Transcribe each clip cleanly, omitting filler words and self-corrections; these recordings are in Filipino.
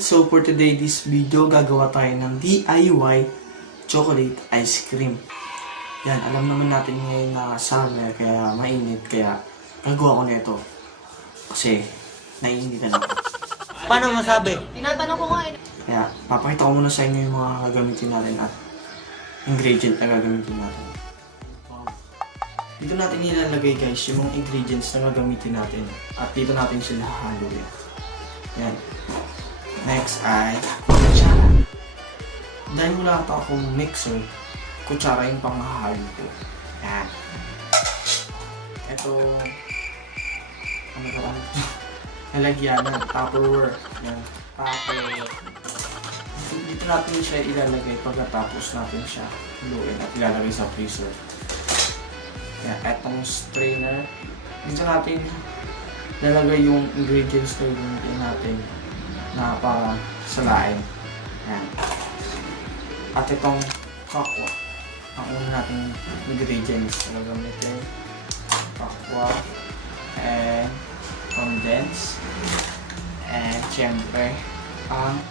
So for today, this video, gagawa tayo ng DIY chocolate ice cream. Yan, alam naman natin ngayon na summer, kaya mainit, kaya gagawa ko nito. Kasi, naiinitan ako. Paano masabi? Tinatanong ko nga eh. Kaya, papakita ko muna sa inyo yung mga gagamitin natin at ingredient na gagamitin natin. Dito natin ilalagay guys yung mga ingredients na gagamitin natin. At dito natin sila hahaluin. Yan. Next ay kutsara. Dahil wala ito akong mixer, kutsara yung panghahalo ko. Yan. Ito, ano ba lang ito? Nalagyan ng Tupperware. Yan. Tupperware. Dito natin siya ilalagay pagkatapos natin siya haluin at ilalagay sa freezer. Yan. Etong strainer. Dito natin lalagay yung ingredients na gagamitin natin na para salain. Yan. At itong kakwa. Ang una nating ingredients na gagamitin. Kakwa. And condensed. And syempre, ang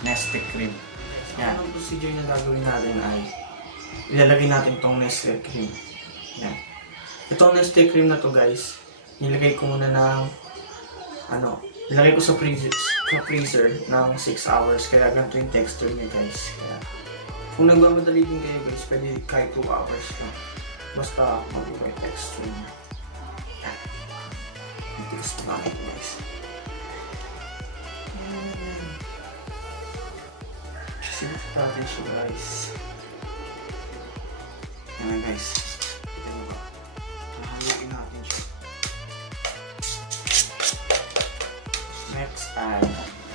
NESTLE cream. Yan. Ang procedure na gagawin natin ay ilalagay natin itong NESTLE cream. Yan. Itong NESTLE cream na to guys, nilagay ko muna ng nilagay ko sa freezer ng 6 hours, kaya ganito yung texture niya guys. Kaya kung nagmamadali din kayo guys, pwede kahit 2 hours lang. Basta mag-iba yung texture niya. Yan. Nitigas pa natin guys. Sinap natin siya guys. Yan guys. Kita nyo ba? Nahaluin natin siya. Next ay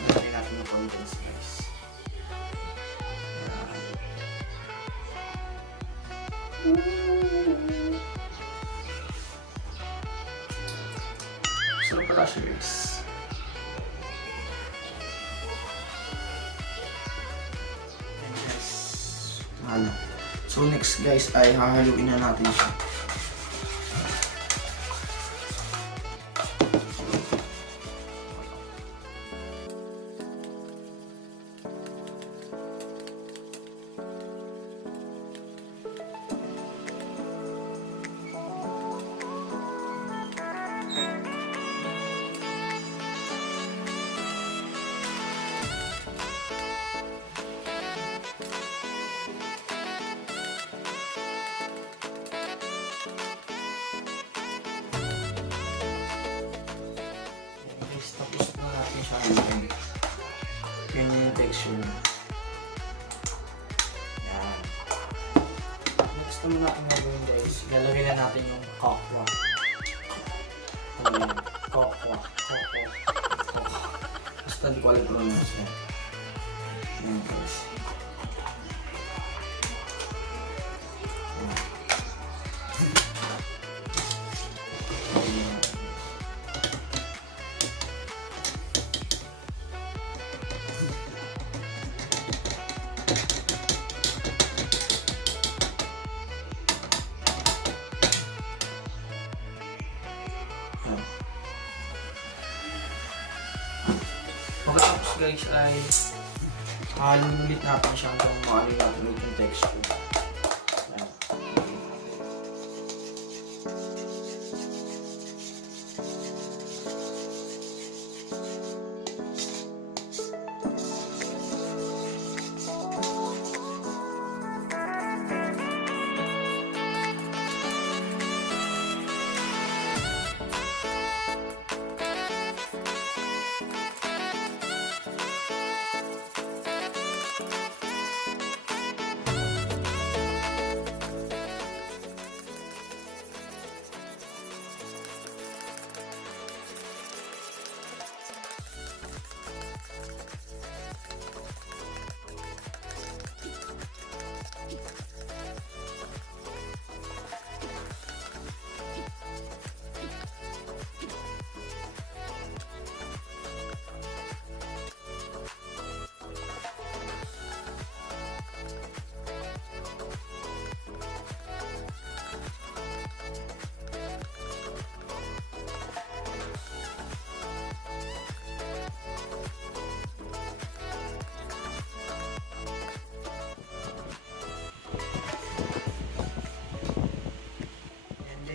nilagay natin yung condensed guys. So pala siya guys. And guys, so next guys ay hahaluin na natin siya. Tapos na natin siya ngayon. Ganyan yung texture niya. Yan. Next naman natin gagawin guys, ilalagay na natin yung kakwa. Ayan. Kakwa. Basta hindi ko alam pronounce yan. Ayan guys. Pagkatapos guys ay halong ulit natin siya hanggang mahalin natin ulit yung texture. Ayan.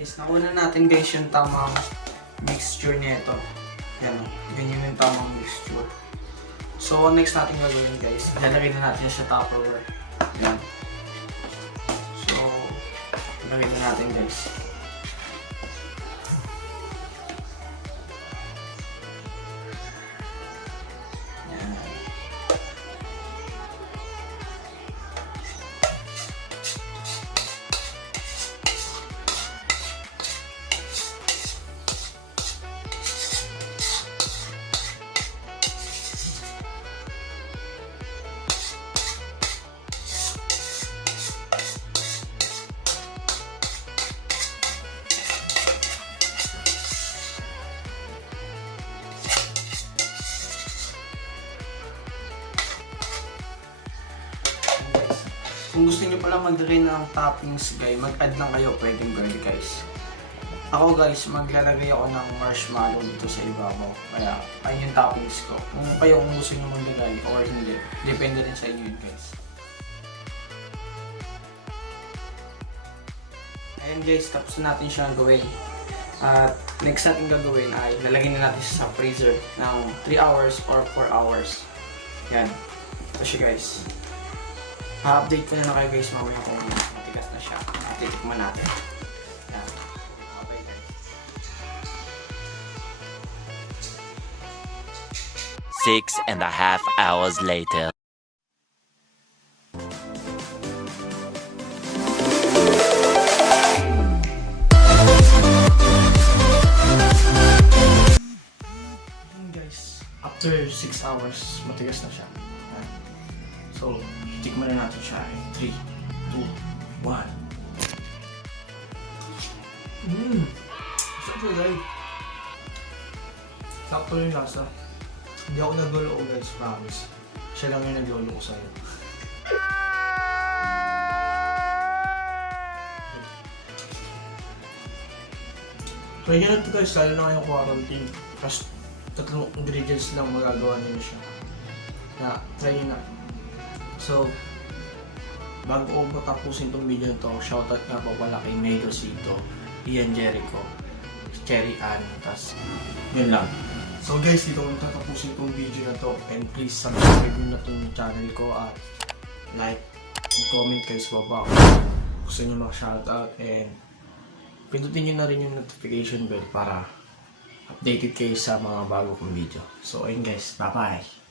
Guys, nauna natin guys yung tamang mixture nito. Yan, ganyan yung tamang mixture. So, next natin gagawin guys, lalagay na natin siya Tupperware. Yan. So, lagay na natin guys. Yan. Kung gusto niyo pala maglagay ng toppings guys, mag-add lang kayo, pwedeng pwede guys. Ako guys, maglalagay ako ng marshmallow dito sa ibabaw. Kaya, ayun yung toppings ko. Kung kayo kung gusto niyo maglagay or hindi, depende rin sa inyo yun guys. Ayun guys, tapos natin siyang gawin. At next natin gagawin ay lalagyan na natin siya sa freezer ng 3 hours or 4 hours. Yan. Ito siya guys. Ha-update ko na kayo guys mamaya kung matigas na siya. Titikman natin. Yan. Okay guys. 6.5 hours later. Yan guys. After 6 hours, matigas na siya. Yan. So, tikman na natin siya. 3, 2, 1. Sakto guys. Sakto yung lasa. Hindi ako naglolo guys, promise. Siya lang yung naglolo ko sa'yo. Try nyo na ito guys, lalo na ngayong quarantine. Tapos 3 ingredients lang magagawa nyo siya. Na, try nyo na. So, bago ko matapusin itong video ito, shoutout nga po pala kay May Rosito, Ian Jericho, Cherry Ann, tas yun lang. So guys, dito ko tatapusin itong video na to, and please subscribe nyo na itong channel ko at like and comment kayo sa baba kung gusto nyo mag-shoutout, and pindutin nyo na rin yung notification bell para updated kayo sa mga bago kong video. So ayun guys, bye bye!